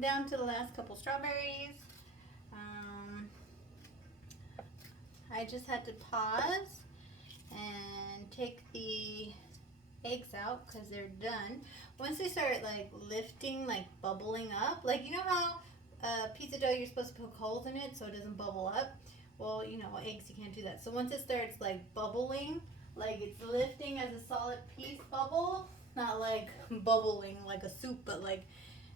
down to the last couple strawberries. I just had to pause and take the eggs out because they're done. Once they start like lifting, like bubbling up, like you know how pizza dough you're supposed to poke holes in it so it doesn't bubble up? Well, you know, eggs you can't do that. So once it starts like bubbling, like it's lifting as a solid piece bubble, not like bubbling like a soup, but like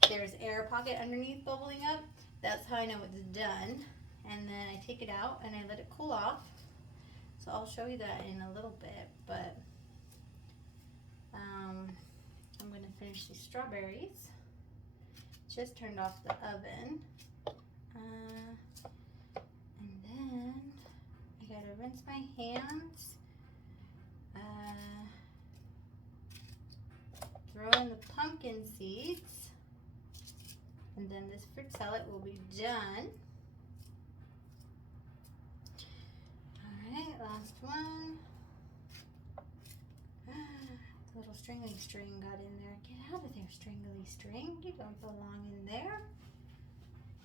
there's air pocket underneath bubbling up, that's how I know it's done. And then I take it out and I let it cool off. So I'll show you that in a little bit, but I'm going to finish these strawberries. Just turned off the oven. And then I gotta rinse my hands. Throw in the pumpkin seeds. And then this fruit salad will be done. Alright, last one. The little stringly string got in there. Get out of there, stringly string. You don't belong in there.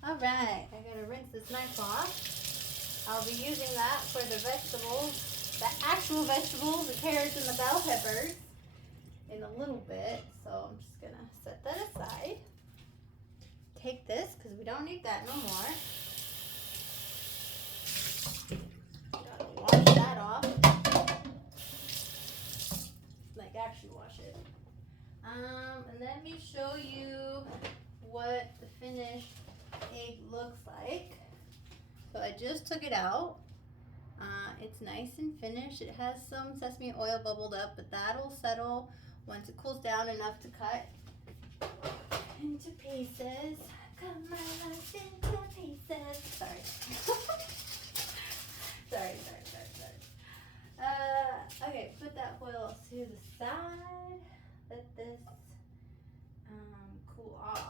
Alright, I gotta rinse this knife off. I'll be using that for the vegetables, the actual vegetables, the carrots and the bell peppers in a little bit. So I'm just gonna set that aside. Take this because we don't need that no more. Gotta wash that off. Like actually wash it. And let me show you what the finished egg looks like. So I just took it out. It's nice and finished. It has some sesame oil bubbled up, but that'll settle once it cools down enough to cut into pieces. Cut my life into pieces. Sorry. sorry. Okay, put that foil to the side. Let this cool off.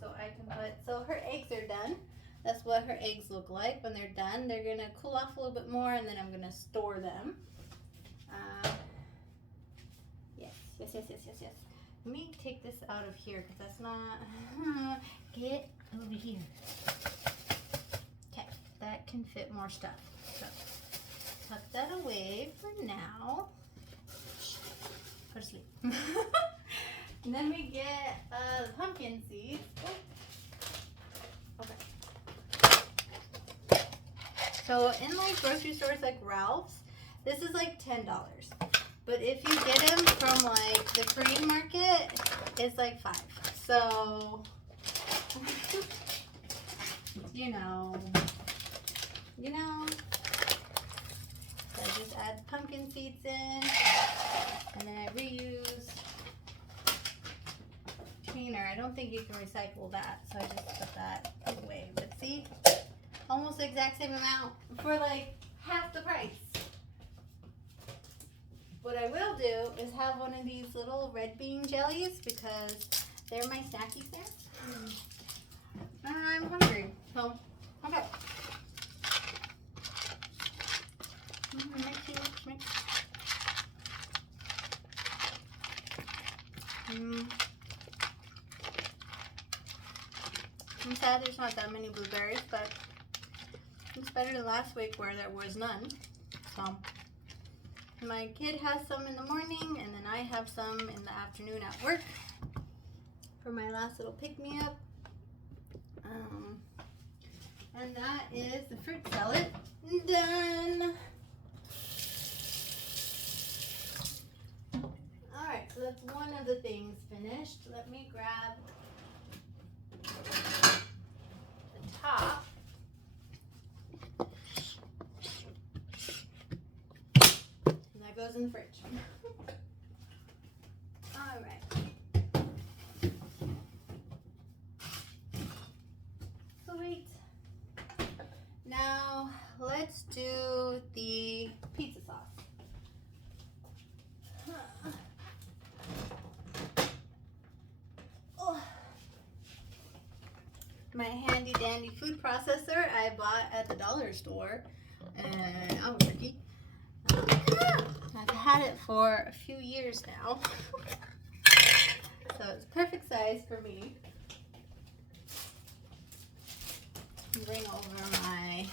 So I can put, so her eggs are done. That's what her eggs look like when they're done. They're gonna cool off a little bit more and then I'm gonna store them. Yes. Let me take this out of here because that's not, get over here. Okay, that can fit more stuff. So tuck that away for now. Go to sleep. And then we get the pumpkin seeds. Okay. So in like grocery stores like Ralph's, this is like $10. But if you get them from like the flea market, it's like $5. So, you know. So I just add pumpkin seeds in, and then I reuse cleaner. I don't think you can recycle that, so I just put that away. But see, almost the exact same amount for like half the price. What I will do is have one of these little red bean jellies because they're my snacky snacks. And I'm hungry, so okay. Mix. I'm sad there's not that many blueberries, but it's better than last week where there was none. So my kid has some in the morning and then I have some in the afternoon at work for my last little pick-me-up. And that is the fruit salad done. Alright, so that's one of the things finished. Let me grab the top. And that goes in the fridge. Alright. Sweet. Now let's do the pizza sauce. My handy dandy food processor I bought at the dollar store in Albuquerque. I've had it for a few years now. So it's perfect size for me. bring over my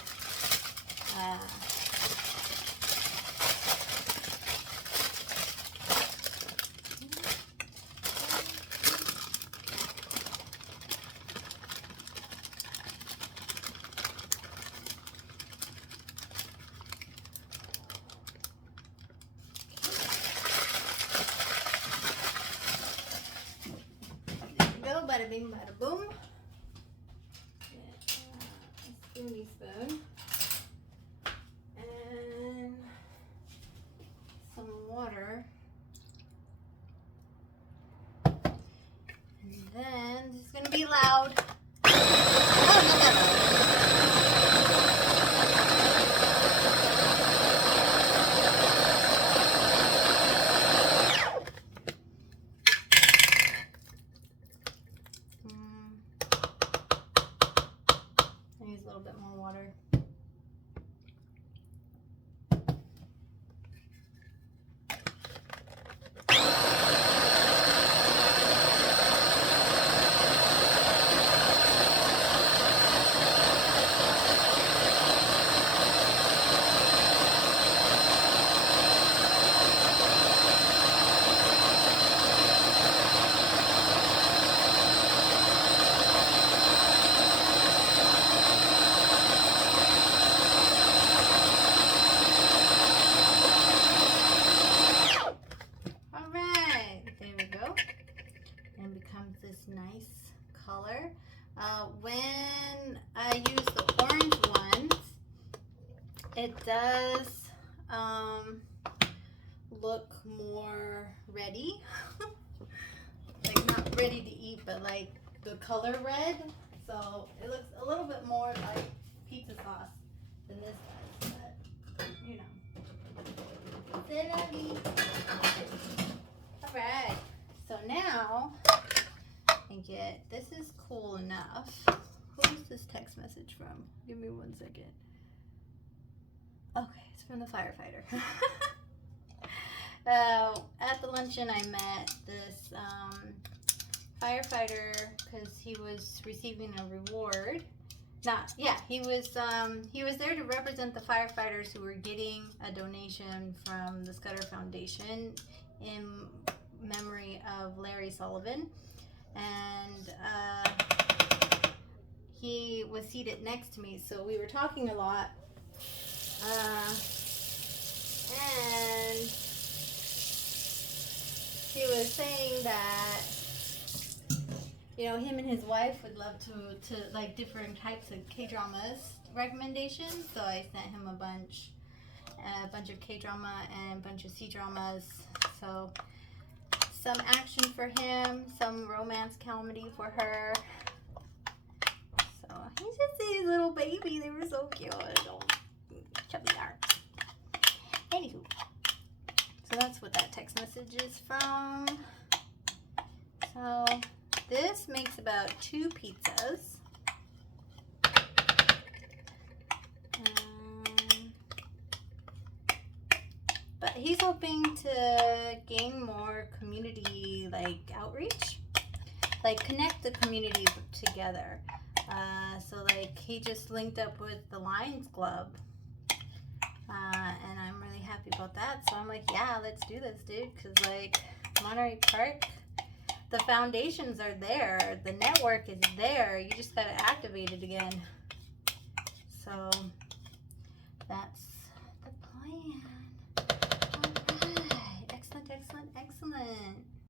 bada bing, bada boom. A spoony spoon. And some water. And then this is going to be loud. Use a little bit more water. This nice color. When I use the orange ones, it does look more ready. Like not ready to eat, but like the color red. So it looks a little bit more like pizza sauce than this does, but you know. C'est la vie. Alright, so now this is cool enough. Who is this text message from? Give me 1 second. Okay, it's from the firefighter. At the luncheon I met this firefighter because he was receiving a reward. He was there to represent the firefighters who were getting a donation from the Scudder Foundation in memory of Larry Sullivan. And he was seated next to me, so we were talking a lot. And he was saying that, you know, him and his wife would love to like different types of K-dramas recommendations. So I sent him a bunch of K-drama and a bunch of C-dramas. So some action for him, some romance comedy for her. So he's just his little baby. They were so cute. Little chubby arms. Anywho, so that's what that text message is from. So this makes about 2 pizzas. But he's hoping to gain more community outreach, connect the community together. So he just linked up with the Lions Club, and I'm really happy about that. So I'm like, yeah, let's do this, dude, because Monterey Park, the foundations are there, the network is there. You just gotta activate it again. So that's the plan. Excellent.